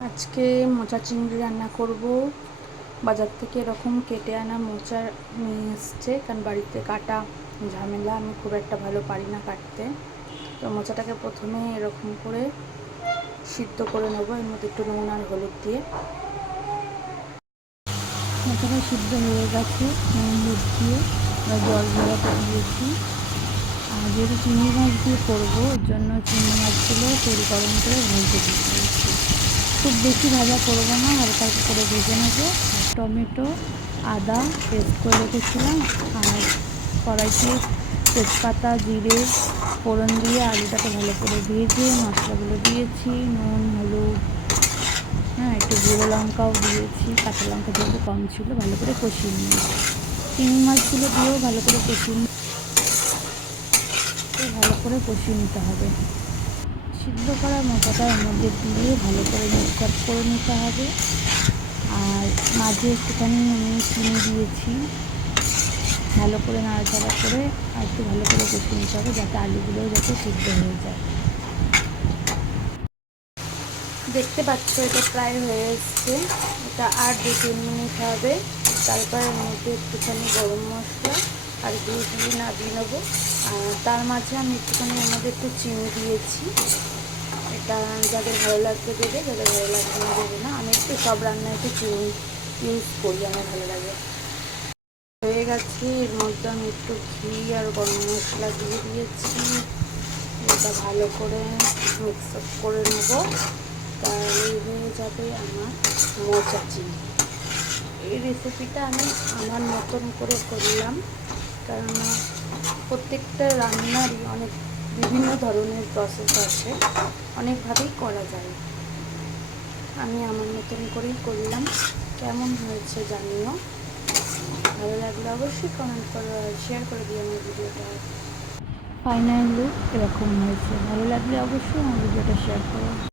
আজকে মোচা চিংড়ি রান্না করব। বাজার থেকে এরকম কেটে আনা মোচা নিয়ে এসছে, কারণ বাড়িতে কাটা ঝামেলা, আমি খুব একটা ভালো পারি না কাটতে। তো মোচাটাকে প্রথমে এরকম করে সিদ্ধ করে নেবো, এর মধ্যে একটু নুন আর হলুদ দিয়ে। মোচাটা সিদ্ধ হয়ে গেছে, নুন হলুদ দিয়ে জল ঝরাতে দিয়েছি। আর যেহেতু চিংড়ি মাছ দিয়ে করবো, ওর জন্য চিংড়ি মাছগুলো তেল গরম করে ভেজে দিয়েছি। খুব বেশি ভাজা করবো না, হালকা করে ভেজে নেবো। টমেটো, আদা পেস্ট করে রেখেছিলাম, আর কড়াইতে তেজপাতা জিরে ফোড়ন দিয়ে আলুটাকে ভালো করে ভেজে মশলাগুলো দিয়েছি। নুন হলুদ, একটু গুঁড়ো লঙ্কাও দিয়েছি, কাঁচা লঙ্কা যেহেতু কম ছিল, ভালো করে কষিয়ে নিয়েছি। চিংড়ি মাছগুলো দিয়েও ভালো করে কষিয়ে নিতে হবে। সিদ্ধ করা মোচাটা এর মধ্যে দিয়ে ভালো করে মিক্স করে নিতে হবে। আর মাঝে একটুখানি আমি চিনি দিয়েছি, ভালো করে নাড়াচাড়া করে আর একটু ভালো করে কষিয়ে নিতে হবে, যাতে আলুগুলোও যাতে সিদ্ধ হয়ে যায়। দেখতে পাচ্ছ এটা প্রায় হয়ে এসছে, এটা আর 2-3 মিনিট হবে। তারপর এর মধ্যে একটুখানি গরম মশলা আর দিয়ে নাড়িয়ে নেবো। আর তার মাঝে আমি একটুখানি এর মধ্যে একটু চিনি দিয়েছি, এটা যাদের ভালো লাগবে দেবে, যাদের ভালো লাগবে না দেবে না। আমি একটু সব রান্নায় একটু চিনি ইউজ করি, আমার ভালো লাগে। হয়ে গেছে, এর মধ্যে আমি একটু ঘি আর গরম মশলা দিয়ে দিয়েছি। এটা ভালো করে মিক্স আপ করে নেব, তাহলে হয়ে যাবে আমার মোচা চিংড়ি। এই রেসিপিটা আমি আমার মতন করে করলাম, কেননা প্রত্যেকটা রান্নারই অনেক বিভিন্ন ধরনের প্রসেস আছে, অনেকভাবেই করা যায়। আমি আমার মতন করেই করলাম। কেমন হয়েছে জানিও, ভালো লাগলে অবশ্যই কমেন্ট করো আর শেয়ার করে দিও আমার ভিডিওটা। ফাইনাল লুক এরকম হয়েছে, ভালো লাগলে অবশ্যই আমার ভিডিওটা শেয়ার করো।